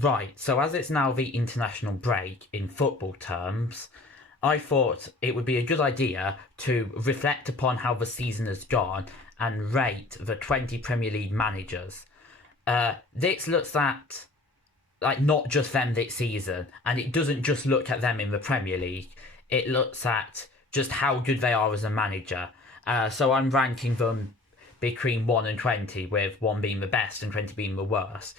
Right, so as it's now the international break in football terms, I thought it would be a good idea to reflect upon how the season has gone and rate the 20 Premier League managers. This looks at not just them this season, and it doesn't just look at them in the Premier League. It looks at just how good they are as a manager. So I'm ranking them between 1 and 20, with 1 being the best and 20 being the worst.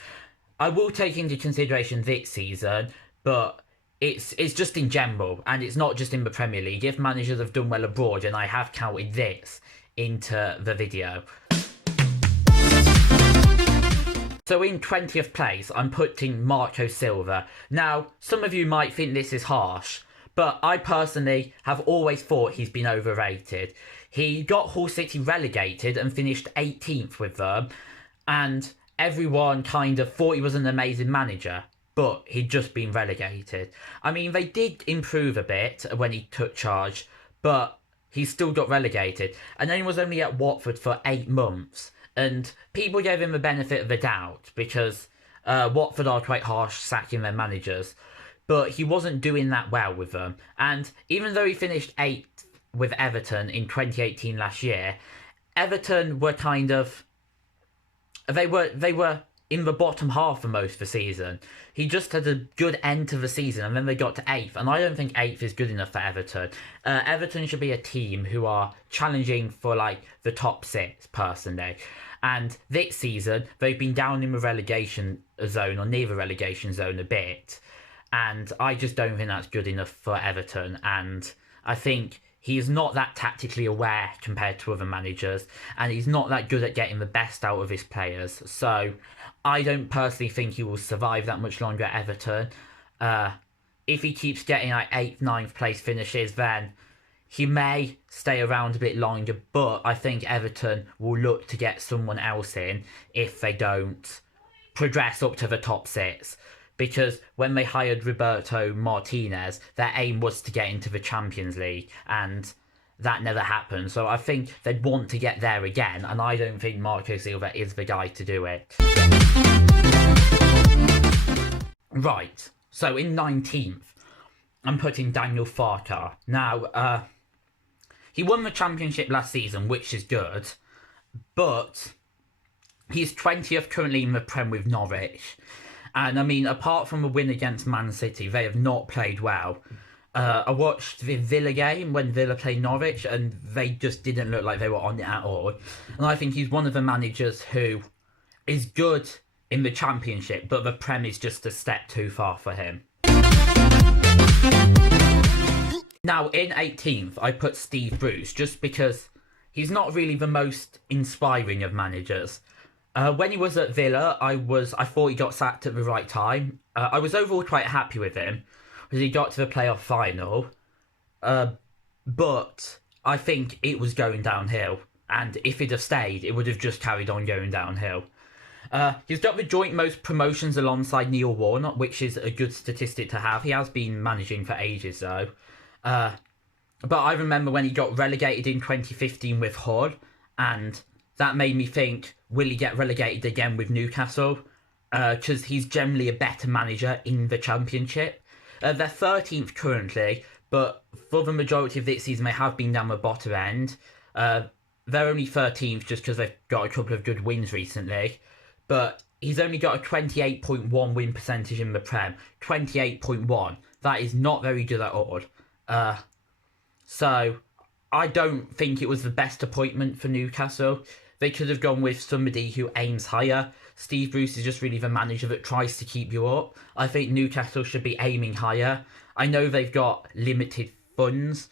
I will take into consideration this season, but it's just in general, and it's not just in the Premier League. If managers have done well abroad, and I have counted this into the video. So in 20th place, I'm putting Marco Silva. Now, some of you might think this is harsh, but I personally have always thought he's been overrated. He got Hull City relegated and finished 18th with them, and everyone kind of thought he was an amazing manager, but he'd just been relegated. I mean, they did improve a bit when he took charge, but he still got relegated. And then he was only at Watford for 8 months. And people gave him the benefit of the doubt, because Watford are quite harsh sacking their managers. But he wasn't doing that well with them. And even though he finished 8th with Everton in 2018 last year, Everton were kind of... They were in the bottom half for most of the season. He just had a good end to the season, and then they got to 8th. And I don't think 8th is good enough for Everton. Everton should be a team who are challenging for the top 6, personally. And this season, they've been down in the relegation zone, or near the relegation zone a bit. And I just don't think that's good enough for Everton. And I think he's not that tactically aware compared to other managers, and he's not that good at getting the best out of his players. So I don't personally think he will survive that much longer at Everton. If he keeps getting 8th, 9th place finishes, then he may stay around a bit longer, but I think Everton will look to get someone else in if they don't progress up to the top 6. Because when they hired Roberto Martinez, their aim was to get into the Champions League, and that never happened. So I think they'd want to get there again, and I don't think Marco Silva is the guy to do it. Right, so in 19th, I'm putting Daniel Farke. Now, he won the Championship last season, which is good, but he's 20th currently in the Prem with Norwich. And I mean, apart from a win against Man City, they have not played well. I watched the Villa game when Villa played Norwich, and they just didn't look like they were on it at all. And I think he's one of the managers who is good in the Championship, but the Prem is just a step too far for him. Now, in 18th, I put Steve Bruce, just because he's not really the most inspiring of managers. When he was at Villa, I thought he got sacked at the right time. I was overall quite happy with him, because he got to the playoff final. But I think it was going downhill. And if he'd have stayed, it would have just carried on going downhill. He's got the joint most promotions alongside Neil Warnock, which is a good statistic to have. He has been managing for ages, though. But I remember when he got relegated in 2015 with Hull, and that made me think, will he get relegated again with Newcastle? Because he's generally a better manager in the Championship. They're 13th currently, but for the majority of this season, they have been down the bottom end. They're only 13th just because they've got a couple of good wins recently. But he's only got a 28.1 win percentage in the Prem. 28.1. That is not very good at all. So I don't think it was the best appointment for Newcastle. They could have gone with somebody who aims higher. Steve Bruce is just really the manager that tries to keep you up. I think Newcastle should be aiming higher. I know they've got limited funds,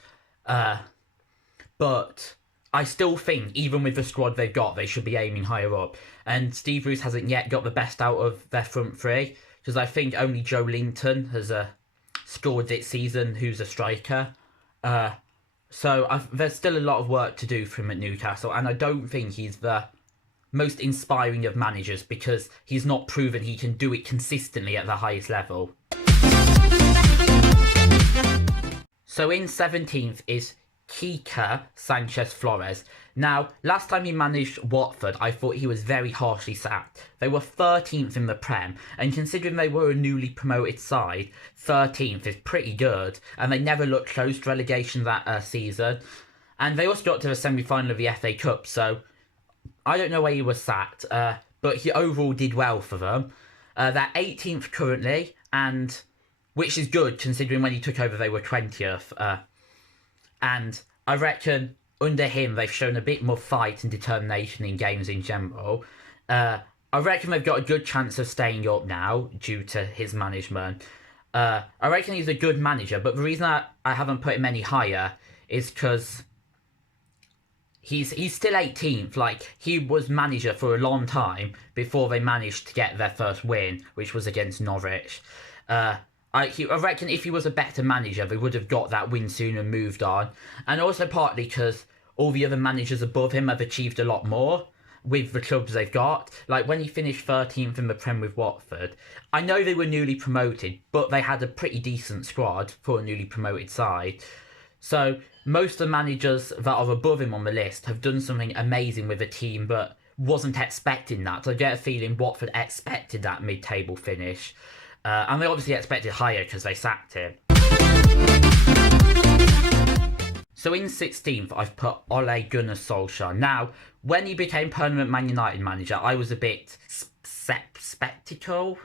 but I still think, even with the squad they've got, they should be aiming higher up. And Steve Bruce hasn't yet got the best out of their front three, because I think only Joe Linton has scored this season, who's a striker. So there's still a lot of work to do for him at Newcastle, and I don't think he's the most inspiring of managers, because he's not proven he can do it consistently at the highest level. So in 17th is Kiko, Sanchez, Flores. Now, last time he managed Watford, I thought he was very harshly sacked. They were 13th in the Prem, and considering they were a newly promoted side, 13th is pretty good, and they never looked close to relegation that season. And they also got to the semi-final of the FA Cup, so I don't know where he was sacked, but he overall did well for them. They're 18th currently, and which is good considering when he took over they were 20th. And I reckon under him they've shown a bit more fight and determination in games in general. I reckon they've got a good chance of staying up now due to his management. I reckon he's a good manager, but the reason I haven't put him any higher is because he's still 18th. Like, he was manager for a long time before they managed to get their first win, which was against Norwich. I reckon if he was a better manager, they would have got that win soon and moved on. And also partly because all the other managers above him have achieved a lot more with the clubs they've got. Like, when he finished 13th in the Prem with Watford, I know they were newly promoted, but they had a pretty decent squad for a newly promoted side. So most of the managers that are above him on the list have done something amazing with a team, but wasn't expecting that. So I get a feeling Watford expected that mid-table finish. And they obviously expected higher because they sacked him. So in 16th, I've put Ole Gunnar Solskjaer. Now, when he became permanent Man United manager, I was a bit skeptical.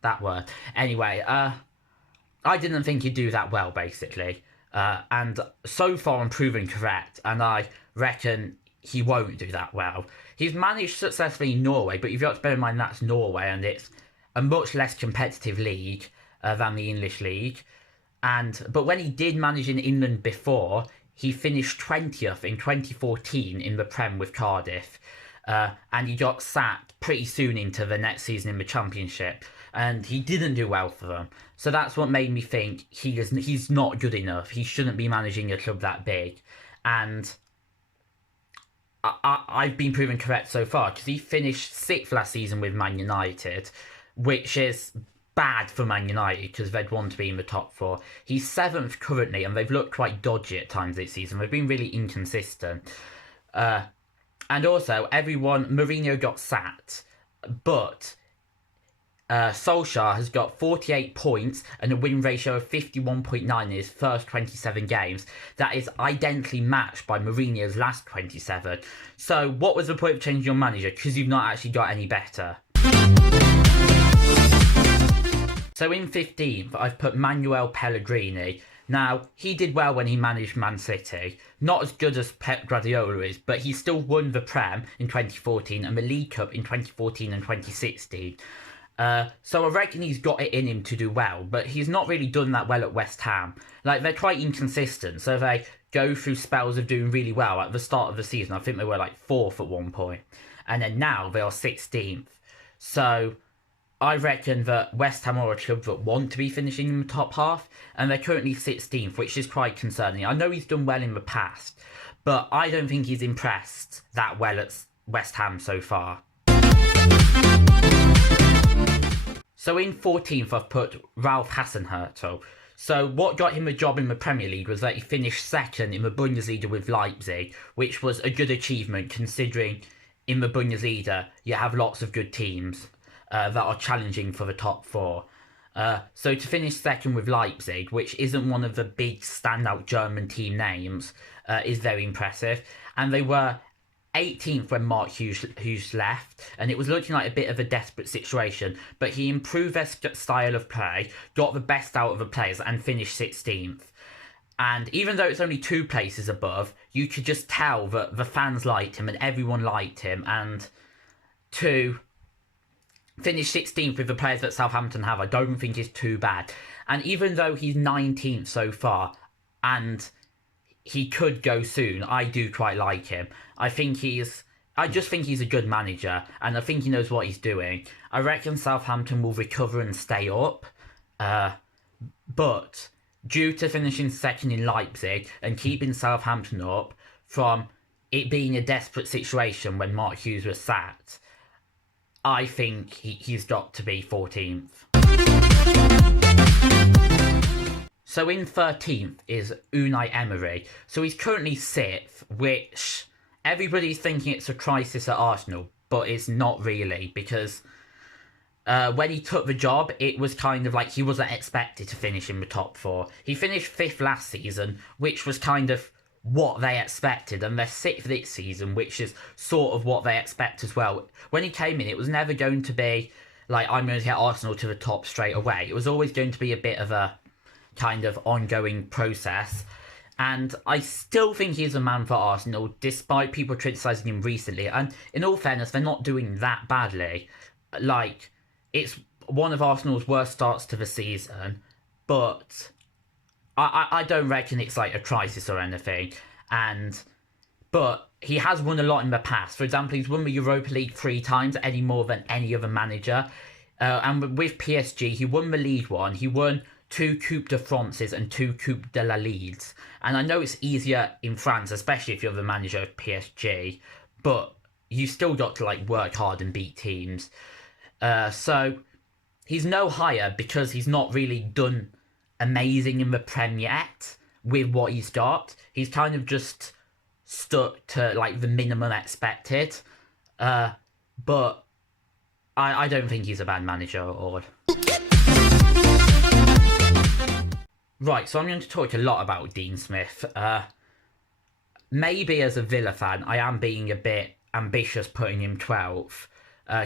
That word. Anyway, I didn't think he'd do that well, basically. And so far I'm proven correct, and I reckon he won't do that well. He's managed successfully in Norway, but you've got to bear in mind that's Norway, and it's a much less competitive league than the English league. But when he did manage in England before, he finished 20th in 2014 in the Prem with Cardiff. And he got sacked pretty soon into the next season in the Championship. And he didn't do well for them. So that's what made me think he's not good enough. He shouldn't be managing a club that big. And I've been proven correct so far, because he finished 6th last season with Man United, which is bad for Man United because they'd want to be in the top 4. He's 7th currently, and they've looked quite dodgy at times this season. They've been really inconsistent. And also, Mourinho got sacked, but Solskjaer has got 48 points and a win ratio of 51.9 in his first 27 games. That is identically matched by Mourinho's last 27. So what was the point of changing your manager? Because you've not actually got any better. So in 15th, I've put Manuel Pellegrini. Now, he did well when he managed Man City. Not as good as Pep Guardiola is, but he still won the Prem in 2014 and the League Cup in 2014 and 2016. So I reckon he's got it in him to do well, but he's not really done that well at West Ham. Like, they're quite inconsistent, so they go through spells of doing really well. At the start of the season, I think they were like 4th at one point, and then now they are 16th. So I reckon that West Ham are a club that want to be finishing in the top half, and they're currently 16th, which is quite concerning. I know he's done well in the past, but I don't think he's impressed that well at West Ham so far. So in 14th, I've put Ralf Hasenhüttl. So what got him a job in the Premier League was that he finished 2nd in the Bundesliga with Leipzig, which was a good achievement considering in the Bundesliga you have lots of good teams that are challenging for the top 4. So to finish 2nd with Leipzig, which isn't one of the big standout German team names, is very impressive. And they were 18th when Mark Hughes left, and it was looking like a bit of a desperate situation, but he improved their style of play, got the best out of the players, and finished 16th. And even though it's only 2 places above, you could just tell that the fans liked him and everyone liked him, and to finish 16th with the players that Southampton have, I don't think is too bad. And even though he's 19th so far, and he could go soon, I do quite like him. I just think he's a good manager, and I think he knows what he's doing. I reckon Southampton will recover and stay up. But due to finishing 2nd in Leipzig and keeping Southampton up from it being a desperate situation when Mark Hughes was sacked, I think he's got to be 14th. So in 13th is Unai Emery. So he's currently 6th, which everybody's thinking it's a crisis at Arsenal, but it's not really, because when he took the job, it was kind of like he wasn't expected to finish in the top 4. He finished 5th last season, which was kind of what they expected, and they're 6th this season, which is sort of what they expect as well. When he came in, it was never going to be like, I'm going to get Arsenal to the top straight away. It was always going to be a bit of a kind of ongoing process, and I still think he's a man for Arsenal, despite people criticising him recently. And in all fairness, they're not doing that badly. Like, it's one of Arsenal's worst starts to the season, but I don't reckon it's like a crisis or anything. But he has won a lot in the past. For example, he's won the Europa League 3 times, any more than any other manager. And with PSG, he won the League 1. He won 2 Coupe de France's and 2 Coupe de la Ligues. And I know it's easier in France, especially if you're the manager of PSG, but you still got to like work hard and beat teams. So he's no higher because he's not really done amazing in the Prem yet with what he's got. He's kind of just stuck to like the minimum expected. But I don't think he's a bad manager or... Right, so I'm going to talk a lot about Dean Smith. Maybe as a Villa fan, I am being a bit ambitious putting him 12th,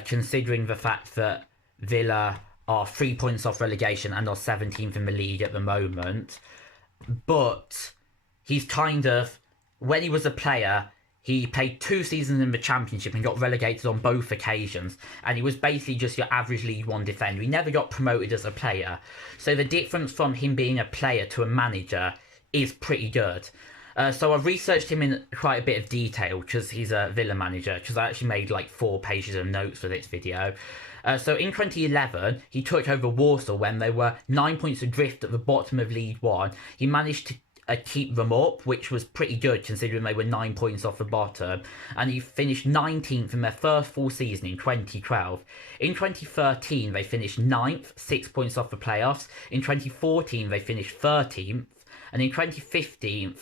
considering the fact that Villa are 3 points off relegation and are 17th in the league at the moment. But he's kind of, when he was a player, he played 2 seasons in the Championship and got relegated on both occasions. And he was basically just your average League 1 defender. He never got promoted as a player. So the difference from him being a player to a manager is pretty good. So I've researched him in quite a bit of detail because he's a Villa manager. Because I actually made like 4 pages of notes for this video. So in 2011, he took over Warsaw when they were 9 points adrift at the bottom of League 1. He managed to keep them up, which was pretty good considering they were 9 points off the bottom, and he finished 19th in their first full season in 2012. In 2013 they finished 9th, 6 points off the playoffs. In 2014 they finished 13th, and in 2015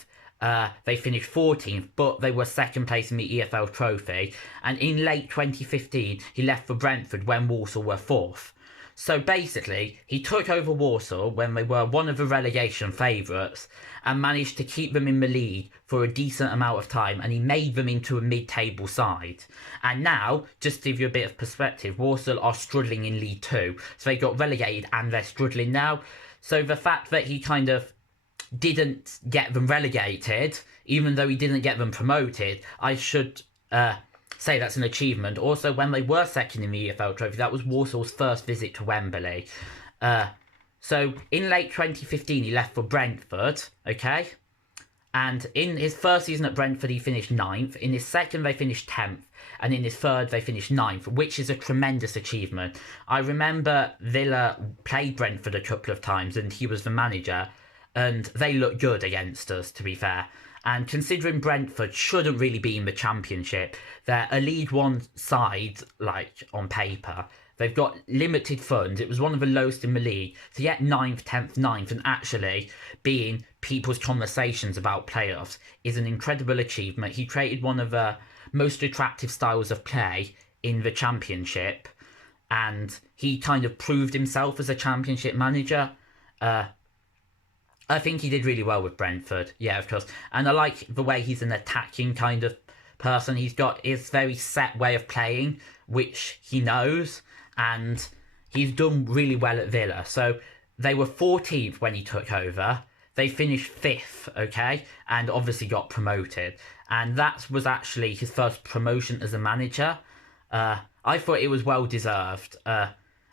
they finished 14th, but they were second place in the EFL trophy. And in late 2015 he left for Brentford when Warsaw were 4th. So basically, he took over Warsaw when they were one of the relegation favourites and managed to keep them in the league for a decent amount of time, and he made them into a mid-table side. And now, just to give you a bit of perspective, Warsaw are struggling in League 2, so they got relegated and they're struggling now. So the fact that he kind of didn't get them relegated, even though he didn't get them promoted, I should... say that's an achievement. Also, when they were second in the EFL trophy, that was Warsaw's first visit to Wembley. So in late 2015 he left for Brentford, okay? And in his first season at Brentford he finished 9th, in his second they finished 10th, and in his third they finished 9th, which is a tremendous achievement. I remember Villa played Brentford a couple of times and he was the manager, and they looked good against us, to be fair. And considering Brentford shouldn't really be in the Championship, they're a League 1 side, like, on paper. They've got limited funds. It was one of the lowest in the league. To get 9th, 10th, 9th, and actually be in people's conversations about playoffs is an incredible achievement. He created one of the most attractive styles of play in the Championship, and he kind of proved himself as a Championship manager. I think he did really well with Brentford, yeah, of course. And I like the way he's an attacking kind of person. He's got his very set way of playing, which he knows, and he's done really well at Villa. So they were 14th when he took over. They finished 5th, okay, and obviously got promoted. And that was actually his first promotion as a manager. I thought it was well deserved.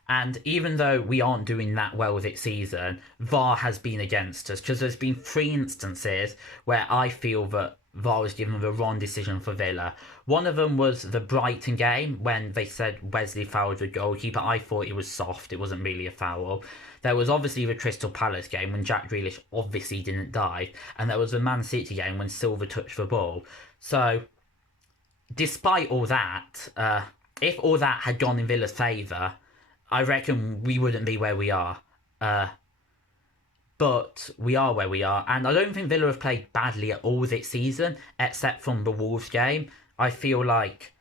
And even though we aren't doing that well this season, VAR has been against us, because there's been 3 instances where I feel that VAR was given the wrong decision for Villa. One of them was the Brighton game, when they said Wesley fouled the goalkeeper. I thought it was soft, it wasn't really a foul. There was obviously the Crystal Palace game, when Jack Grealish obviously didn't dive. And there was the Man City game, when Silva touched the ball. So, despite all that, if all that had gone in Villa's favour, I reckon we wouldn't be where we are. but we are where we are, and I don't think Villa have played badly at all this season, except from the Wolves game. I feel like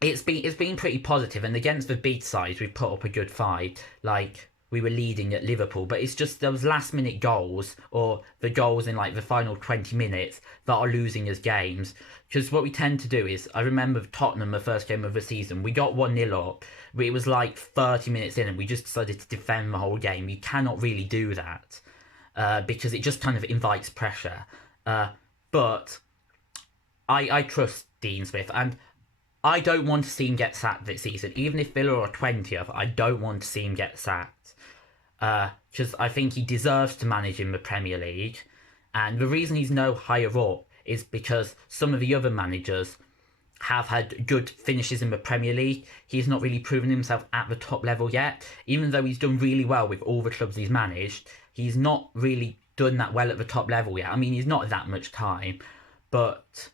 it's been pretty positive, and against the big sides, we've put up a good fight. Like, we were leading at Liverpool, but it's just those last minute goals, or the goals in like the final 20 minutes, that are losing us games. Because what we tend to do is, I remember Tottenham, the first game of the season, we got 1-0 up, but it was like 30 minutes in and we just decided to defend the whole game. You cannot really do that because it just kind of invites pressure. But I trust Dean Smith, and I don't want to see him get sacked this season. Even if Villa are 20th, I don't want to see him get sacked. Because I think he deserves to manage in the Premier League. And the reason he's no higher up is because some of the other managers have had good finishes in the Premier League. He's not really proven himself at the top level yet. Even though he's done really well with all the clubs he's managed, he's not really done that well at the top level yet. I mean, he's not that much time, but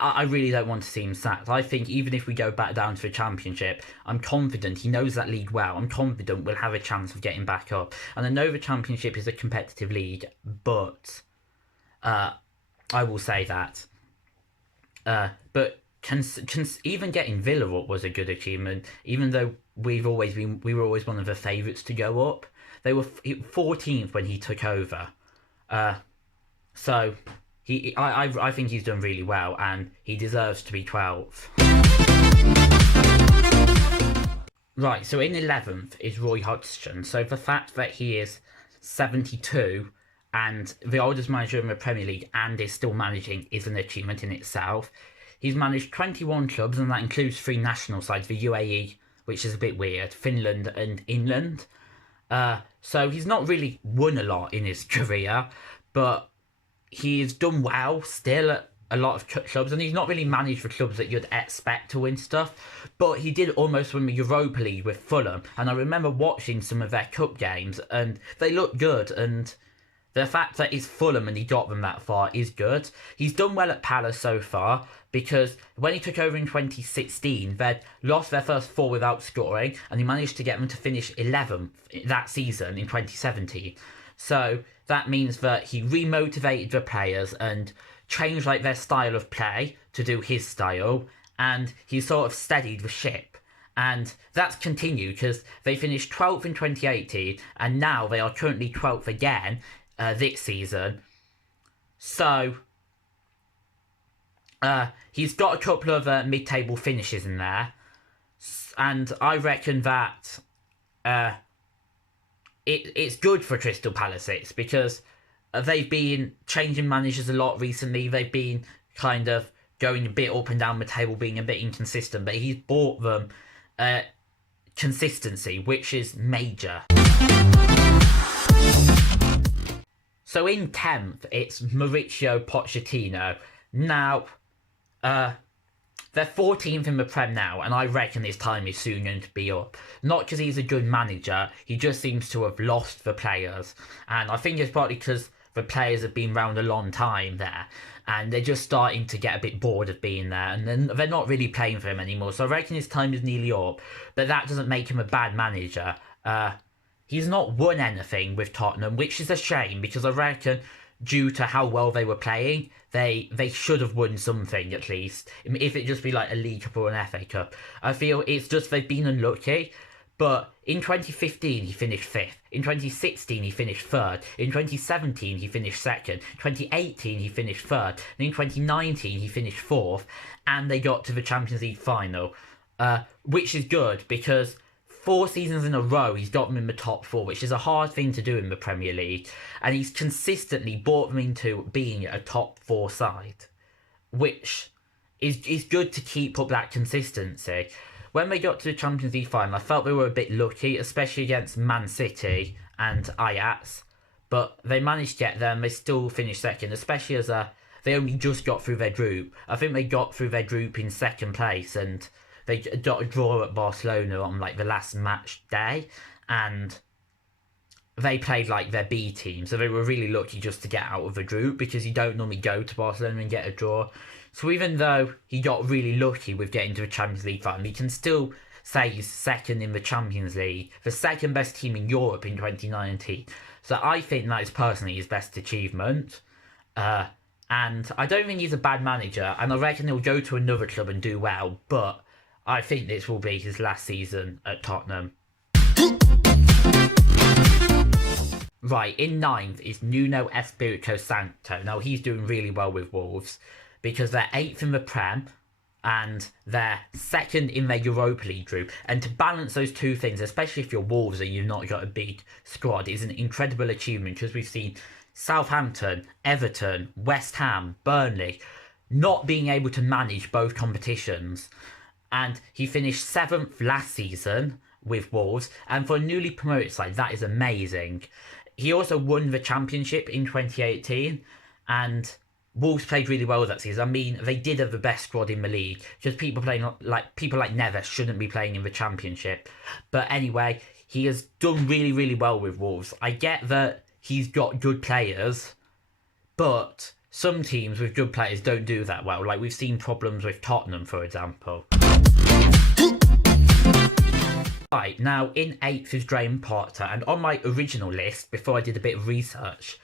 I really don't want to see him sacked. I think even if we go back down to the Championship, I'm confident he knows that league well. I'm confident we'll have a chance of getting back up. And I know the Championship is a competitive league, but I will say that. But even getting Villa up was a good achievement, even though we were always one of the favourites to go up. They were 14th when he took over. So I think he's done really well, and he deserves to be 12th. Right, so in 11th is Roy Hodgson. So the fact that he is 72 and the oldest manager in the Premier League and is still managing is an achievement in itself. He's managed 21 clubs, and that includes 3 national sides, the UAE, which is a bit weird, Finland and England. So he's not really won a lot in his career, but he's done well still at a lot of clubs, and he's not really managed for clubs that you'd expect to win stuff, but he did almost win the Europa League with Fulham, and I remember watching some of their cup games, and they looked good, and the fact that it's Fulham and he got them that far is good. He's done well at Palace so far, because when he took over in 2016, they'd lost their first 4 without scoring, and he managed to get them to finish 11th that season in 2017. So that means that he remotivated the players and changed like their style of play to do his style, and he sort of steadied the ship. And that's continued because they finished 12th in 2018, and now they are currently 12th again this season. So he's got a couple of mid-table finishes in there, and I reckon that it's good for Crystal Palace because they've been changing managers a lot recently. They've been kind of going a bit up and down the table, being a bit inconsistent, but he's brought them consistency, which is major. So in 10th, it's Mauricio Pochettino. Now, they're 14th in the Prem now, and I reckon his time is soon going to be up. Not because he's a good manager, he just seems to have lost the players. And I think it's partly because the players have been around a long time there, and they're just starting to get a bit bored of being there, and then they're not really playing for him anymore. So I reckon his time is nearly up, but that doesn't make him a bad manager. He's not won anything with Tottenham, which is a shame, because I reckon due to how well they were playing, they should have won something at least. If it just be like a League Cup or an FA Cup. I feel it's just they've been unlucky. But in 2015, he finished 5th. In 2016, he finished 3rd. In 2017, he finished 2nd. 2018, he finished 3rd. And in 2019, he finished 4th. And they got to the Champions League final. Which is good, because 4 seasons in a row, he's got them in the top 4, which is a hard thing to do in the Premier League. And he's consistently brought them into being a top 4 side, which is good to keep up that consistency. When they got to the Champions League final, I felt they were a bit lucky, especially against Man City and Ajax. But they managed to get there, and they still finished 2nd, especially as they only just got through their group. I think they got through their group in 2nd place, and they got a draw at Barcelona on like the last match day, and they played like their B team, so they were really lucky just to get out of the group, because you don't normally go to Barcelona and get a draw. So even though he got really lucky with getting to the Champions League final, he can still say he's second in the Champions League, the second best team in Europe in 2019. So I think that is personally his best achievement. And I don't think he's a bad manager, and I reckon he'll go to another club and do well, but I think this will be his last season at Tottenham. Right, in ninth is Nuno Espirito Santo. Now, he's doing really well with Wolves because they're 8th in the Prem and they're 2nd in their Europa League group. And to balance those two things, especially if you're Wolves and you've not got a big squad, is an incredible achievement because we've seen Southampton, Everton, West Ham, Burnley not being able to manage both competitions. And he finished 7th last season with Wolves, and for a newly promoted side, that is amazing. He also won the championship in 2018, and Wolves played really well that season. I mean, they did have the best squad in the league. Just people like Neves shouldn't be playing in the championship. But anyway, he has done really, really well with Wolves. I get that he's got good players, but some teams with good players don't do that well. Like we've seen problems with Tottenham, for example. Right, now in 8th is Graham Potter, and on my original list, before I did a bit of research,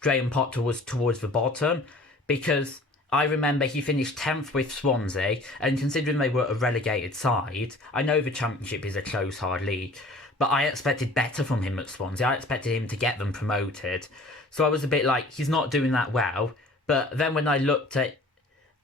Graham Potter was towards the bottom, because I remember he finished 10th with Swansea, and considering they were a relegated side, I know the Championship is a close, hard league, but I expected better from him at Swansea. I expected him to get them promoted, so I was a bit like, he's not doing that well, but then when I looked at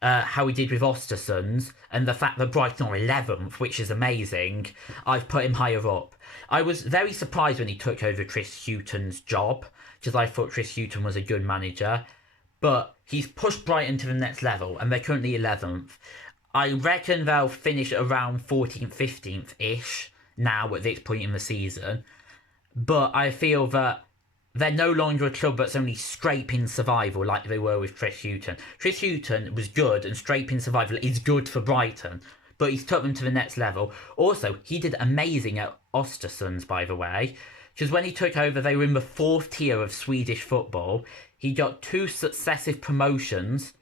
how he did with Ostersund's, and the fact that Brighton are 11th, which is amazing, I've put him higher up. I was very surprised when he took over Chris Hughton's job, because I thought Chris Hughton was a good manager, but he's pushed Brighton to the next level, and they're currently 11th. I reckon they'll finish around 14th, 15th-ish now at this point in the season, but I feel that they're no longer a club that's only scraping survival like they were with Chris Hughton. Chris Hughton was good, and scraping survival is good for Brighton, but he's took them to the next level. Also, he did amazing at Ostersund's, by the way, because when he took over, they were in the 4th tier of Swedish football. He got 2 successive promotions,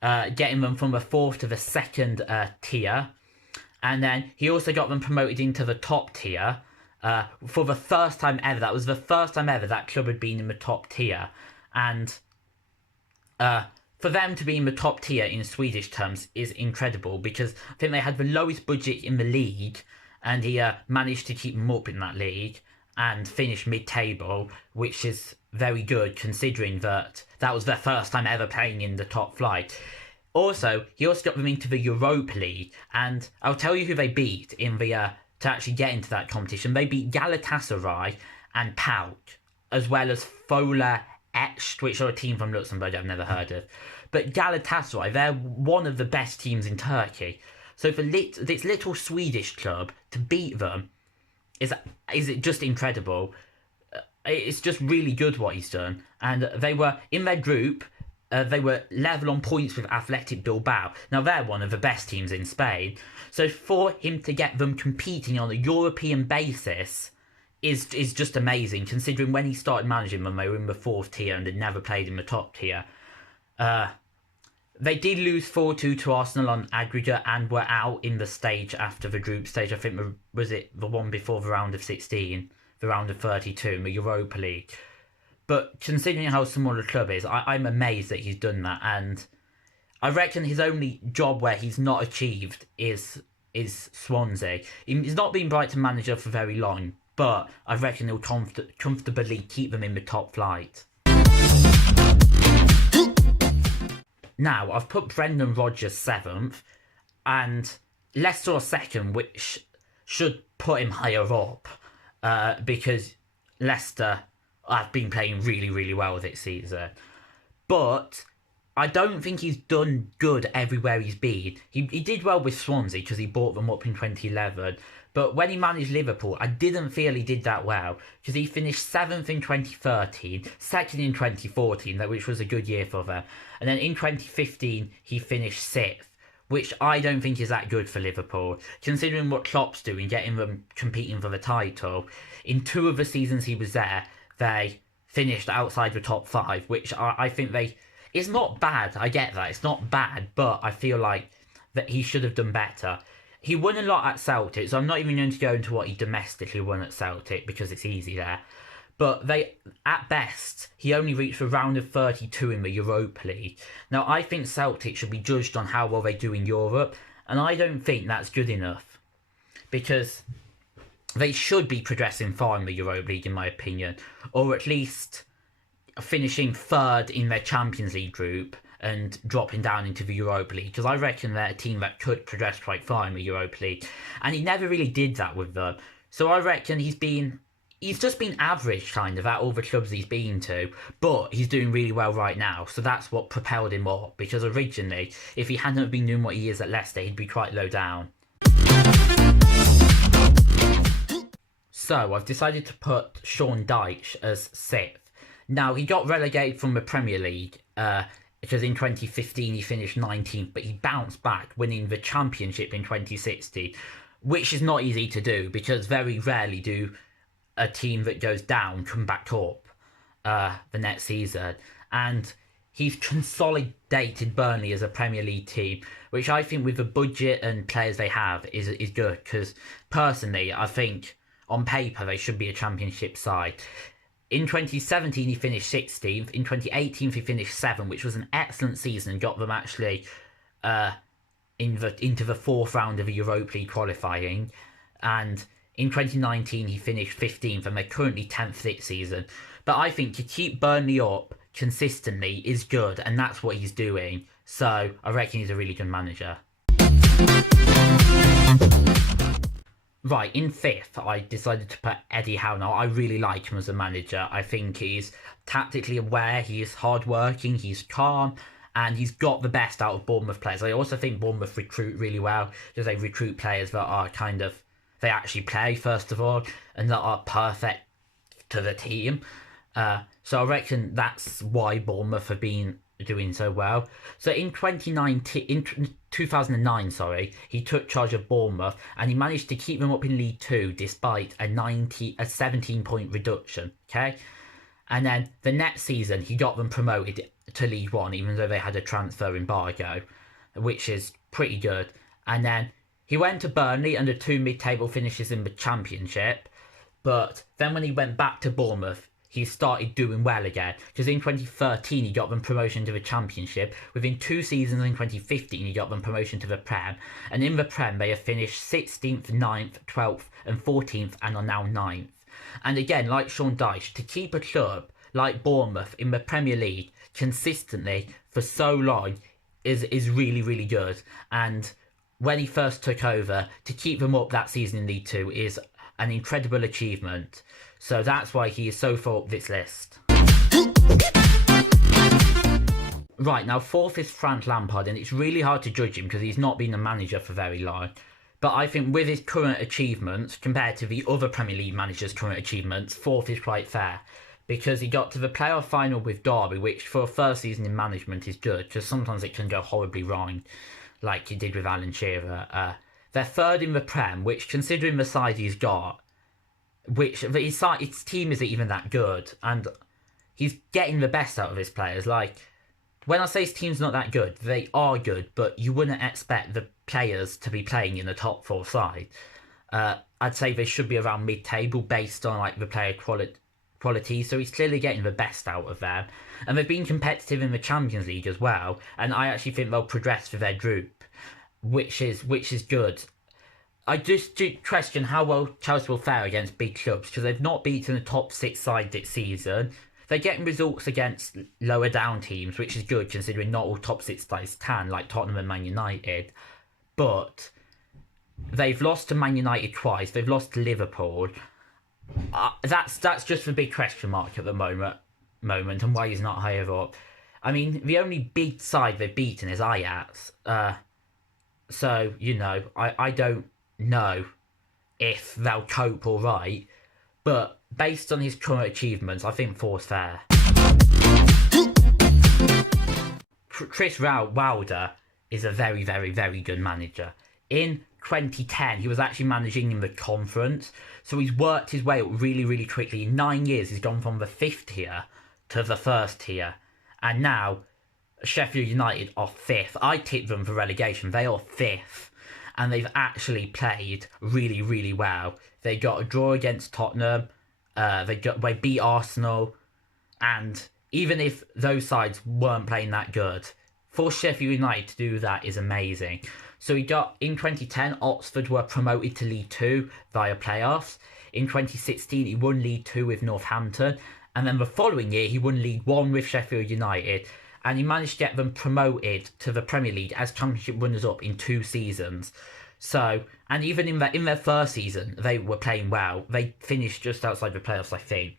getting them from the 4th to the 2nd tier, and then he also got them promoted into the top tier, for the first time ever. That was the first time ever that club had been in the top tier. And for them to be in the top tier in Swedish terms is incredible, because I think they had the lowest budget in the league, and he managed to keep them up in that league and finish mid-table, which is very good considering that that was their first time ever playing in the top flight. Also, he also got them into the Europa League, and I'll tell you who they beat in the to actually get into that competition. They beat Galatasaray and PAOK, as well as Fola Echt, which are a team from Luxembourg I've never heard of. But Galatasaray, they're one of the best teams in Turkey. So for this little Swedish club to beat them is it just incredible. It's just really good what he's done. And they were in their group. They were level on points with Athletic Bilbao. Now, they're one of the best teams in Spain. So for him to get them competing on a European basis is just amazing, considering when he started managing them, they were in the 4th tier and had never played in the top tier. They did lose 4-2 to Arsenal on aggregate and were out in the stage after the group stage. I think, was it the one before the round of 16, the round of 32 in the Europa League. But considering how small the club is, I'm amazed that he's done that. And I reckon his only job where he's not achieved is Swansea. He's not been Brighton manager for very long, but I reckon he'll comfortably keep them in the top flight. Now, I've put Brendan Rodgers 7th, and Leicester are 2nd, which should put him higher up, because Leicester have been playing really, really well this season. But I don't think he's done good everywhere he's been. He did well with Swansea because he brought them up in 2011. But when he managed Liverpool, I didn't feel he did that well, because he finished 7th in 2013, 2nd in 2014, which was a good year for them. And then in 2015, he finished 6th, which I don't think is that good for Liverpool, considering what Klopp's doing, getting them competing for the title. In 2 of the seasons he was there, they finished outside the top 5, which I think it's not bad. I get that. It's not bad, but I feel like that he should have done better. He won a lot at Celtic, so I'm not even going to go into what he domestically won at Celtic because it's easy there. But at best, he only reached the round of 32 in the Europa League. Now, I think Celtic should be judged on how well they do in Europe, and I don't think that's good enough. Because they should be progressing far in the Europa League, in my opinion. Or at least finishing third in their Champions League group and dropping down into the Europa League, because I reckon they're a team that could progress quite far in the Europa League, and he never really did that with them. So I reckon he's just been average kind of at all the clubs he's been to, but he's doing really well right now, so that's what propelled him up, because originally, if he hadn't been doing what he is at Leicester, he'd be quite low down. So I've decided to put Sean Dyche as 6th. Now, he got relegated from the Premier League, because in 2015 he finished 19th, but he bounced back, winning the Championship in 2016, which is not easy to do, because very rarely do a team that goes down come back up the next season. And he's consolidated Burnley as a Premier League team, which I think with the budget and players they have is good, because personally I think on paper they should be a Championship side. In 2017, he finished 16th. In 2018, he finished 7th, which was an excellent season and got them actually into the 4th round of the Europa League qualifying. And in 2019, he finished 15th, and they're currently 10th this season. But I think to keep Burnley up consistently is good, and that's what he's doing. So I reckon he's a really good manager. Right, in 5th, I decided to put Eddie Howe. Now, I really like him as a manager. I think he's tactically aware, he's hard-working, he's calm, and he's got the best out of Bournemouth players. I also think Bournemouth recruit really well, because they recruit players that are they actually play, first of all, and that are perfect to the team. So I reckon that's why Bournemouth have been doing so well. So in 2009, he took charge of Bournemouth, and he managed to keep them up in League 2 despite a 17-point reduction. Okay, and then the next season he got them promoted to League 1, even though they had a transfer embargo, which is pretty good. And then he went to Burnley under 2 mid-table finishes in the Championship, but then when he went back to Bournemouth, he started doing well again, because in 2013 he got them promotion to the Championship. Within 2 seasons in 2015 he got them promotion to the Prem, and in the Prem they have finished 16th, 9th, 12th and 14th and are now 9th. And again, like Sean Dyche, to keep a club like Bournemouth in the Premier League consistently for so long is really, really good. And when he first took over, to keep them up that season in League 2 is an incredible achievement. So that's why he is so far up this list. Right, now 4th is Frank Lampard, and it's really hard to judge him because he's not been a manager for very long. But I think with his current achievements, compared to the other Premier League managers' current achievements, 4th is quite fair. Because he got to the playoff final with Derby, which for a first season in management is good, because sometimes it can go horribly wrong, like he did with Alan Shearer. They're 3rd in the Prem, which, considering the side he's got, his team isn't even that good, and he's getting the best out of his players. Like, when I say his team's not that good, they are good, but you wouldn't expect the players to be playing in the top 4 side. I'd say they should be around mid-table based on like the player quality, so he's clearly getting the best out of them. And they've been competitive in the Champions League as well, and I actually think they'll progress for their group, which is good. I just do question how well Chelsea will fare against big clubs, because they've not beaten a top 6 side this season. They're getting results against lower down teams, which is good considering not all top 6 sides can, like Tottenham and Man United. But they've lost to Man United twice. They've lost to Liverpool. That's just the big question mark at the moment, and why he's not higher up. I mean, the only big side they've beaten is Ajax. So, you know, I don't know if they'll cope all right, but based on his current achievements, I think 4's fair. Chris Wilder is a very, very, very good manager. In 2010, he was actually managing in the conference, so he's worked his way up really, really quickly. In 9 years, he's gone from the 5th tier to the 1st tier, and now Sheffield United are 5th. I tipped them for relegation. They are 5th. and they've actually played really, really well. They got a draw against Tottenham, they beat Arsenal, and even if those sides weren't playing that good, for Sheffield United to do that is amazing. So he got, in 2010, Oxford were promoted to League 2 via playoffs. In 2016, he won League 2 with Northampton. And then the following year, he won League 1 with Sheffield United. And he managed to get them promoted to the Premier League as Championship runners-up in 2 seasons. So, and even in their first season, they were playing well. They finished just outside the playoffs, I think.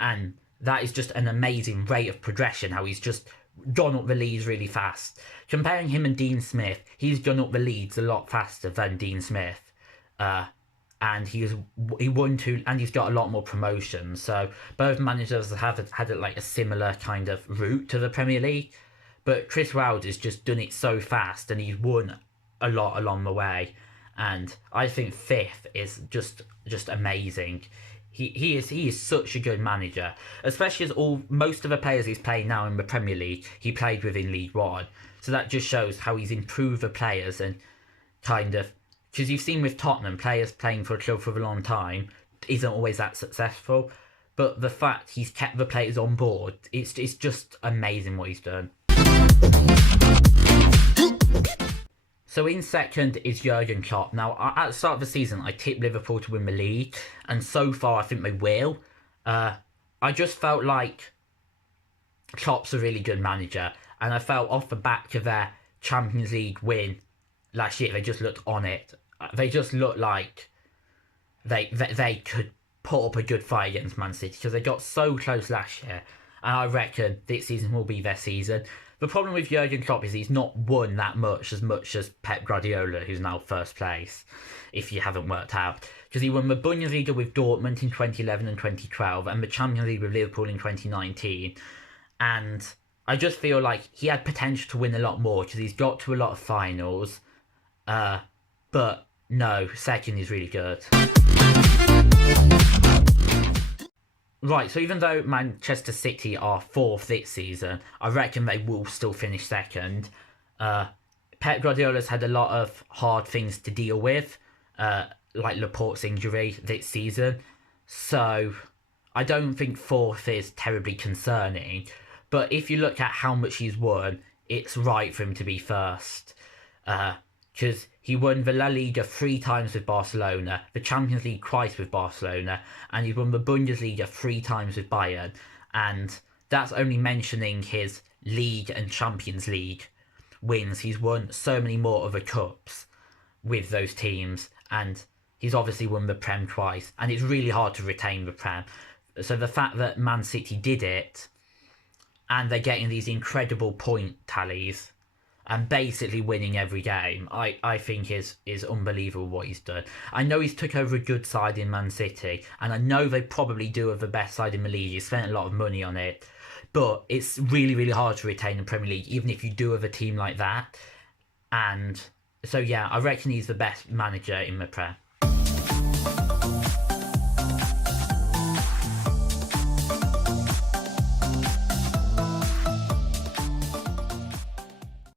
And that is just an amazing rate of progression, how he's just gone up the leads really fast. Comparing him and Dean Smith, he's gone up the leads a lot faster than Dean Smith. And he won 2, and he's got a lot more promotions. So both managers have had like a similar kind of route to the Premier League. But Chris Wilder's just done it so fast, and he's won a lot along the way. And I think 5th is just amazing. He is such a good manager, especially as most of the players he's playing now in the Premier League, he played with in League 1. So that just shows how he's improved the players, and kind of, because you've seen with Tottenham, players playing for a club for a long time isn't always that successful. But the fact he's kept the players on board, it's just amazing what he's done. So in second is Jurgen Klopp. Now, at the start of the season, I tipped Liverpool to win the league, and so far I think they will. I just felt like Klopp's a really good manager, and I felt off the back of their Champions League win last year, they just looked on it. They just looked like they could put up a good fight against Man City, because they got so close last year, and I reckon this season will be their season. The problem with Jurgen Klopp is he's not won that much as Pep Guardiola, who's now first place, if you haven't worked out. Because he won the Bundesliga with Dortmund in 2011 and 2012, and the Champions League with Liverpool in 2019. And I just feel like he had potential to win a lot more, because he's got to a lot of finals. But no, second is really good. Right, so even though Manchester City are 4th this season, I reckon they will still finish second. Pep Guardiola's had a lot of hard things to deal with, like Laporte's injury this season. So I don't think 4th is terribly concerning. But if you look at how much he's won, it's right for him to be first. Because he won the La Liga 3 times with Barcelona, the Champions League twice with Barcelona, and he won the Bundesliga 3 times with Bayern. And that's only mentioning his League and Champions League wins. He's won so many more other cups with those teams, and he's obviously won the Prem twice, and it's really hard to retain the Prem. So the fact that Man City did it, and they're getting these incredible point tallies, and basically winning every game, I think is unbelievable what he's done. I know he's took over a good side in Man City, and I know they probably do have the best side in the league. He's spent a lot of money on it, but it's really, really hard to retain the Premier League, even if you do have a team like that. And so yeah, I reckon he's the best manager in the Prem.